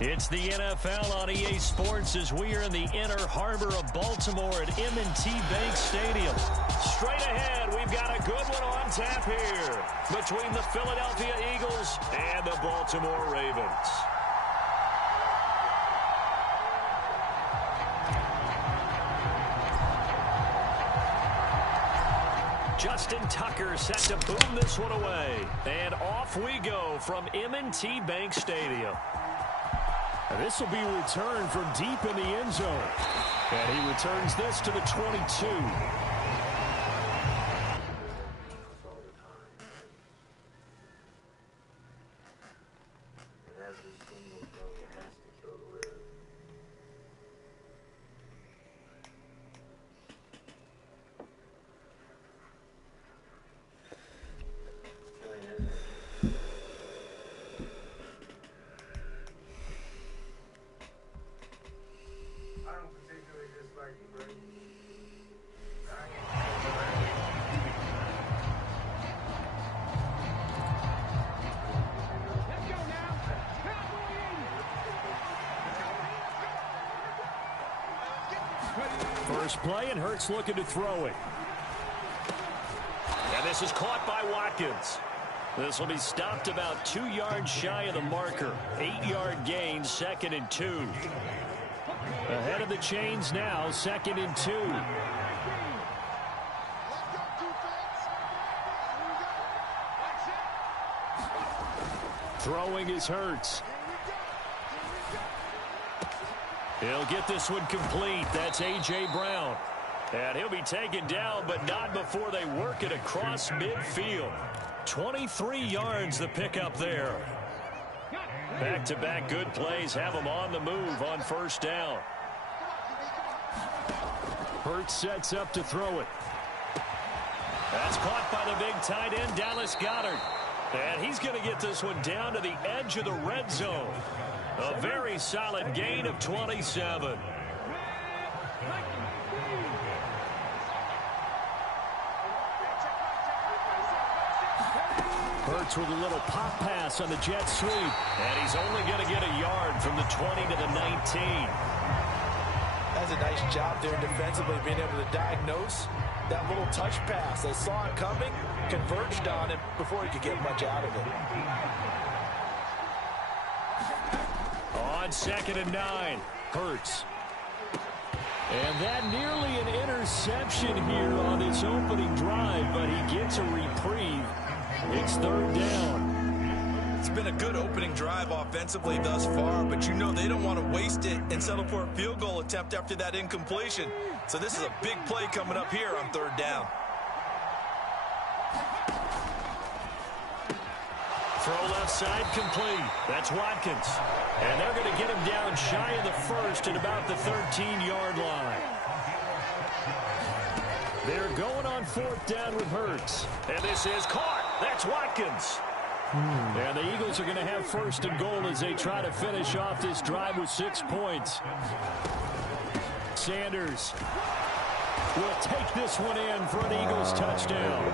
It's the NFL on EA Sports as we are in the inner harbor of Baltimore at M&T Bank Stadium. Straight ahead, we've got a good one on tap here between the Philadelphia Eagles and the Baltimore Ravens. Justin Tucker set to boom this one away. And off we go from M&T Bank Stadium. This will be returned from deep in the end zone. And he returns this to the 22. First play, and Hurts looking to throw it. And this is caught by Watkins. This will be stopped about 2 yards shy of the marker. 8-yard gain, 2nd and 2. Ahead of the chains now, 2nd and 2. Throwing is Hurts. He'll get this one complete. That's A.J. Brown. And he'll be taken down, but not before they work it across midfield. 23 yards the pickup there. Back-to-back good plays have them on the move on first down. Hurts sets up to throw it. That's caught by the big tight end, Dallas Goedert. And he's going to get this one down to the edge of the red zone. A very solid gain of 27. Hurts with a little pop pass on the jet sweep. And he's only going to get a yard from the 20 to the 19. That's a nice job there defensively, being able to diagnose that little touch pass. They saw it coming, converged on it before he could get much out of it. On 2nd and 9, Hurts. And that nearly an interception here on its opening drive, but he gets a reprieve. It's 3rd down. It's been a good opening drive offensively thus far, but you know they don't want to waste it and settle for a field goal attempt after that incompletion. So this is a big play coming up here on 3rd down. Throw left side complete. That's Watkins. And they're going to get him down shy of the first at about the 13-yard line. They're going on 4th down with Hurts. And this is caught. That's Watkins. And the Eagles are going to have 1st and goal as they try to finish off this drive with 6 points. Sanders will take this one in for an Eagles touchdown.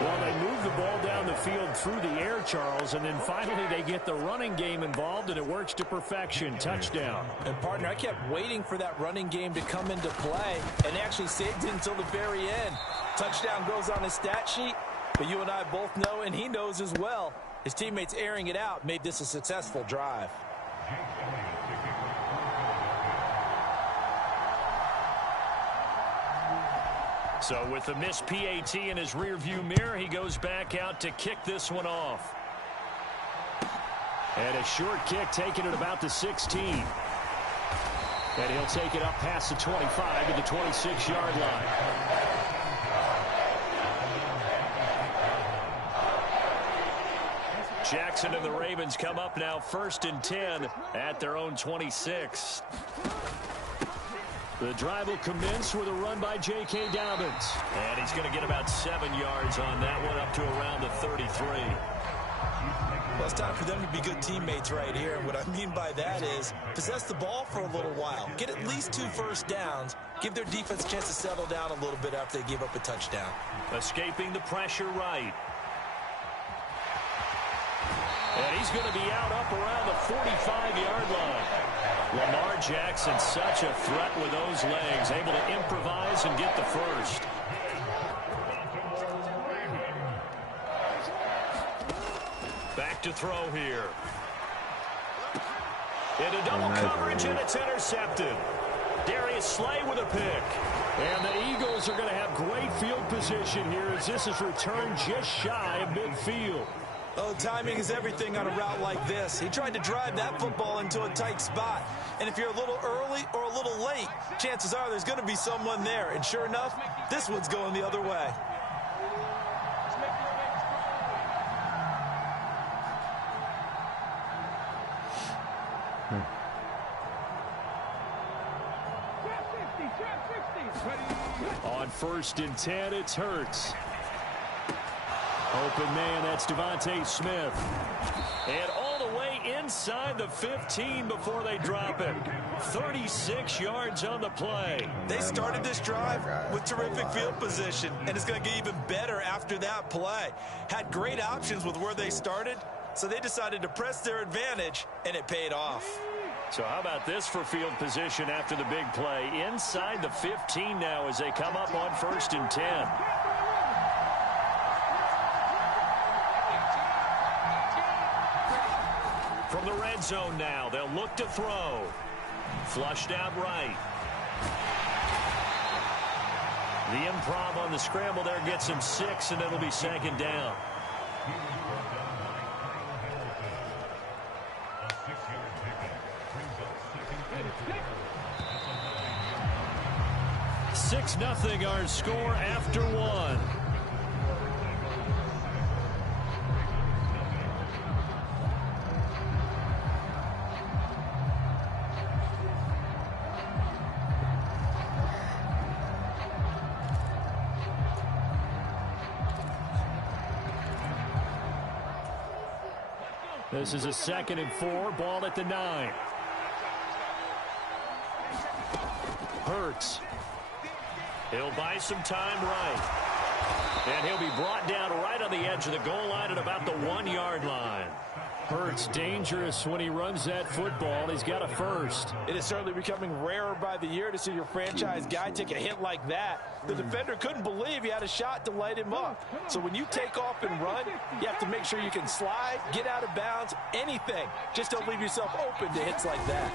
Well, they move the ball down the field through the air, Charles, and then finally they get the running game involved, and it works to perfection. Touchdown. And, partner, I kept waiting for that running game to come into play and actually saved it until the very end. Touchdown goes on his stat sheet, but you and I both know, and he knows as well, his teammates airing it out made this a successful drive. So with the missed PAT in his rearview mirror, he goes back out to kick this one off. And a short kick taken at about the 16. And he'll take it up past the 25 to the 26-yard line. Jackson and the Ravens come up now 1st and 10 at their own 26. The drive will commence with a run by J.K. Dobbins. And he's going to get about 7 yards on that one, up to around the 33. Well, it's time for them to be good teammates right here. And what I mean by that is possess the ball for a little while. Get at least 2 first downs. Give their defense a chance to settle down a little bit after they give up a touchdown. Escaping the pressure right. And he's going to be out up around the 45-yard line. Lamar Jackson, such a threat with those legs, able to improvise and get the first. Back to throw here. Into double coverage, and it's intercepted. Darius Slay with a pick. And the Eagles are going to have great field position here as this is returned just shy of midfield. Oh, timing is everything on a route like this. He tried to drive that football into a tight spot. And if you're a little early or a little late, chances are there's going to be someone there. And sure enough, this one's going the other way. On 1st and 10, it's Hurts. Open man, that's Devontae Smith. And all the way inside the 15 before they drop it. 36 yards on the play. They started this drive with terrific field position, and it's going to get even better after that play. Had great options with where they started, so they decided to press their advantage, and it paid off. So how about this for field position after the big play? Inside the 15 now as they come up on 1st and 10. From the red zone now, they'll look to throw. Flushed out right. The improv on the scramble there gets him 6, and it'll be 2nd down. Six nothing our score after 1. This is a 2nd and 4, ball at the 9. Hurts. He'll buy some time right. And he'll be brought down right on the edge of the goal line at about the 1-yard line. Hurts dangerous when he runs that football. He's got a first. It is certainly becoming rarer by the year to see your franchise guy take a hit like that. The defender couldn't believe he had a shot to light him up. So when you take off and run, you have to make sure you can slide, get out of bounds, anything. Just don't leave yourself open to hits like that.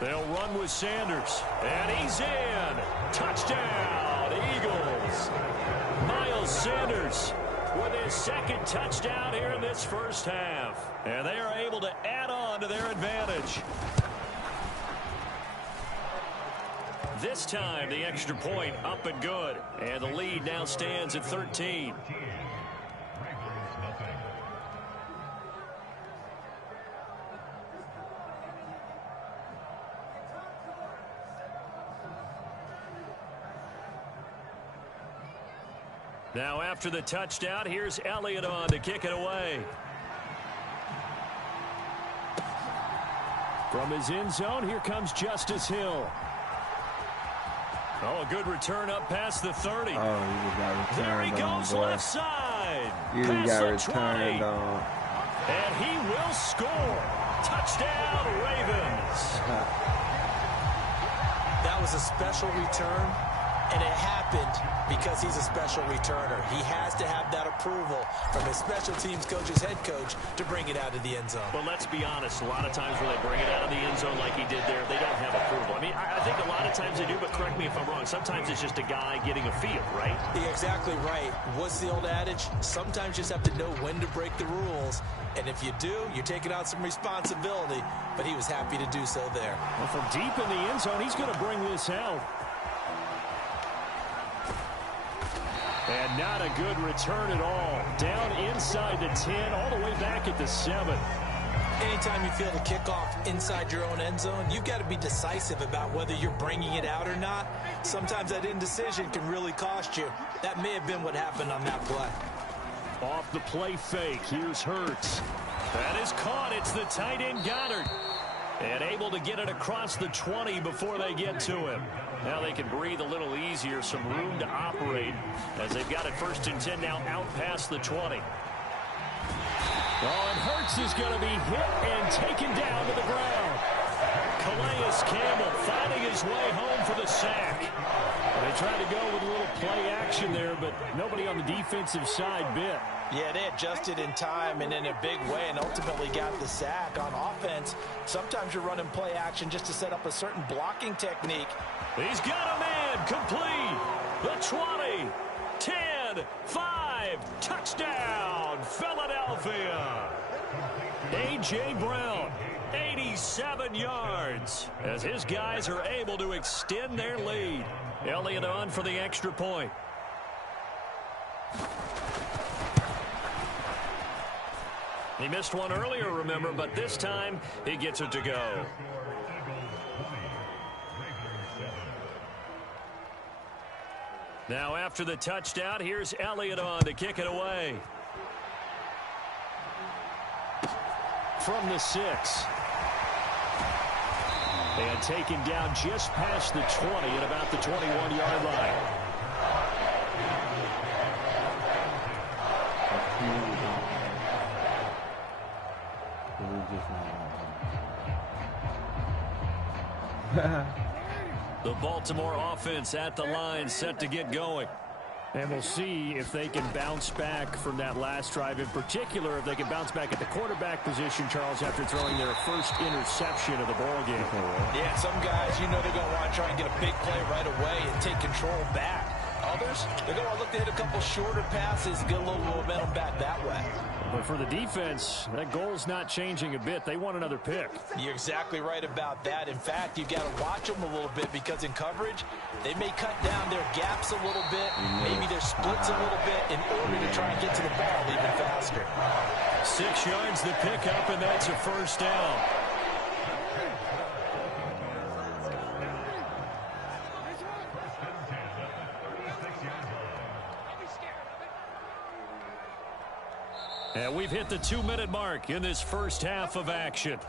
They'll run with Sanders. And he's in. Touchdown, Eagles. Miles Sanders with his 2nd touchdown here in this first half. And they are able to add on to their advantage. This time, the extra point up and good. And the lead now stands at 13. Now after the touchdown, here's Elliott on to kick it away. From his end zone, here comes Justice Hill. Oh, a good return up past the 30. Oh, you just got returned. There he goes, boy. left side. You just got Past the 20. returned on. And he will score. Touchdown, Ravens. That was a special return, and it happened because he's a special returner. He has to have that approval from his special teams coach's head coach to bring it out of the end zone. But let's be honest, a lot of times when they bring it out of the end zone like he did there, they don't have approval. I mean, I think a lot of times they do, but correct me if I'm wrong. Sometimes it's just a guy getting a feel, right? You're exactly right. What's the old adage? Sometimes you just have to know when to break the rules. And if you do, you're taking on some responsibility. But he was happy to do so there. Well, from deep in the end zone, he's going to bring this out. And not a good return at all. Down inside the 10, all the way back at the 7. Anytime you feel the kickoff inside your own end zone, you've got to be decisive about whether you're bringing it out or not. Sometimes that indecision can really cost you. That may have been what happened on that play. Off the play fake, here's Hurts. That is caught. It's the tight end Goddard. And able to get it across the 20 before they get to him. Now they can breathe a little easier, some room to operate as they've got it 1st and 10 now out past the 20. Oh, and Hurts is going to be hit and taken down to the ground. Calais Campbell finding his way home for the sack. They tried to go with a little play action there, but nobody on the defensive side bit. Yeah, they adjusted in time and in a big way and ultimately got the sack. On offense, sometimes you're running play action just to set up a certain blocking technique. He's got a man complete. The 20, 10, 5, touchdown, Philadelphia. A.J. Brown, 87 yards, as his guys are able to extend their lead. Elliott on for the extra point. He missed one earlier, remember, but this time he gets it to go. Now after the touchdown, here's Elliott on to kick it away. From the 6. And taken down just past the 20 at about the 21-yard line. The Baltimore offense at the line, set to get going. And we'll see if they can bounce back from that last drive. In particular, if they can bounce back at the quarterback position, Charles, after throwing their first interception of the ball game. Yeah, some guys, you know they're going to want to try and get a big play right away and take control back. Others, they're going to look to hit a couple shorter passes and get a little momentum back that way. But for the defense, that goal's not changing a bit. They want another pick. You're exactly right about that. In fact, you've got to watch them a little bit because in coverage, they may cut down their gaps a little bit, maybe their splits a little bit in order to try and get to the ball even faster. 6 yards the pickup, and that's a first down. And we've hit the 2-minute mark in this first half of action.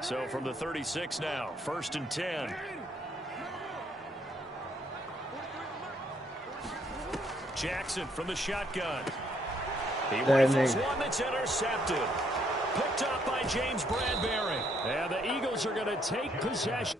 So from the 36 now, 1st and 10. Jackson from the shotgun. He rifles one that's intercepted. Picked up by James Bradbury. And the Eagles are going to take possession.